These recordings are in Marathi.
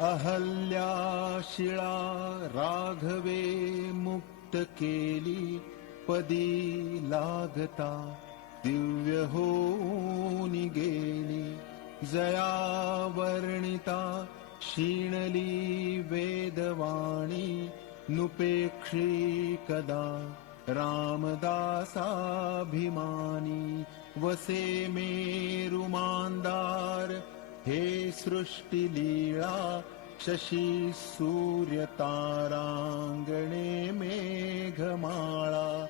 अहल्या शिळा राघवे मुक्त केली, पदी लागता दिव्य होऊन गेली. जया वर्णिता क्षीणली वेदवाणी, नुपेक्षी कदा रामदासाभिमानी. वसे मेरुमांदार हे सृष्टिलीळा, शशी सूर्य तारांगणे मेघमाळा.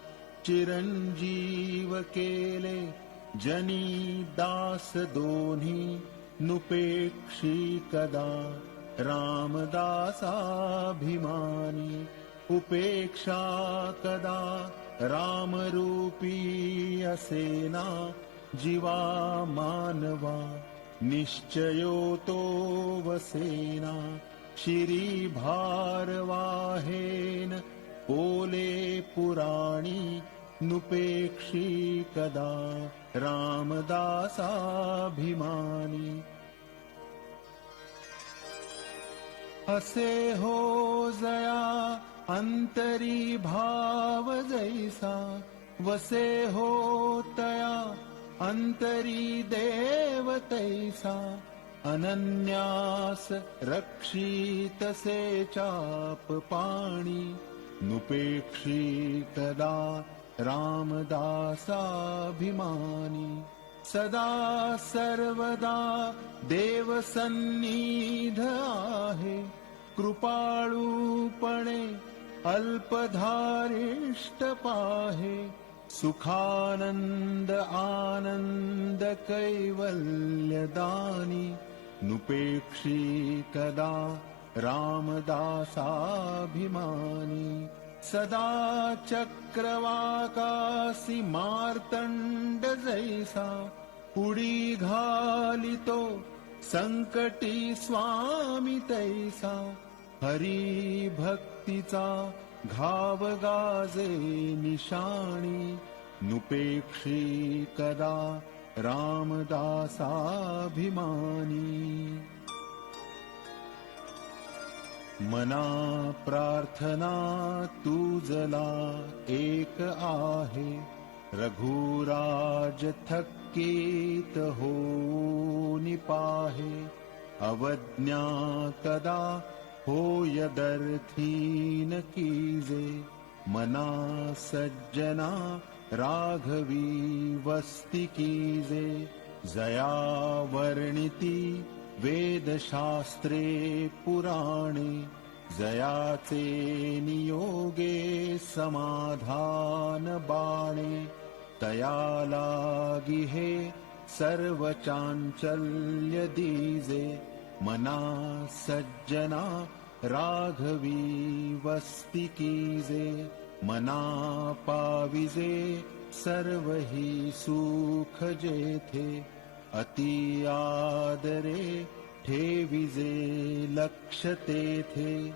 चिरंजीव केले जनी दास दोन्ही, नुपेक्षी कदा रामदासाभिमानी. उपेक्षा कदा रामरूपी असेना, जीवा मानवा निश्चयो तो वसेना. शिरी भारवाहेन बोले पुराणी, नुपेक्षी कदा रामदासाभिमानी. असे हो जया अंतरी भाव जैसा, वसे हो तया अंतरी देव तैसा. अनन्यास रक्षितसे चाप पाणी, नुपेक्षी कदा रामदासाभिमानी. सदा सर्वदा देव सन्निध आहे, कृपाळूपणे अल्पधारिष्ट पाहे. सुखानंद आनंद कैवल्यदानी, नुपेक्षी कदा रामदासाभिमानी. सदा चक्रवाकासी मार्तंड जैसा, उडी घालितो संकटी स्वामी तैसा. हरी भक्तीचा घाव गाजे निशाणी, नुपेक्षी कदा रामदासाभिमानी. मना प्रार्थना तुझला एक आहे, रघुराज थक्कीत होऊन पाहे. अवज्ञा कदा होयदर्थीन कीजे, मना सज्जना राघवी वस्ती कीजे. जया वर्णिती वेदशास्त्रे पुराणे, जयाचे नियोगे समाधान बाणे. तया लागी हे सर्व चांचल्य दीजे, मना सज्जना राघवी वस्ती कीजे. मना पाविजे सर्व ही सुख जेथे, अति आदरे ठेविजे लक्ष तेथे.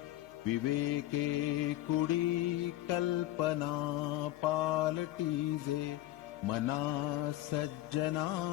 विवेके कुडी कल्पना पालटीजे, मना सज्जना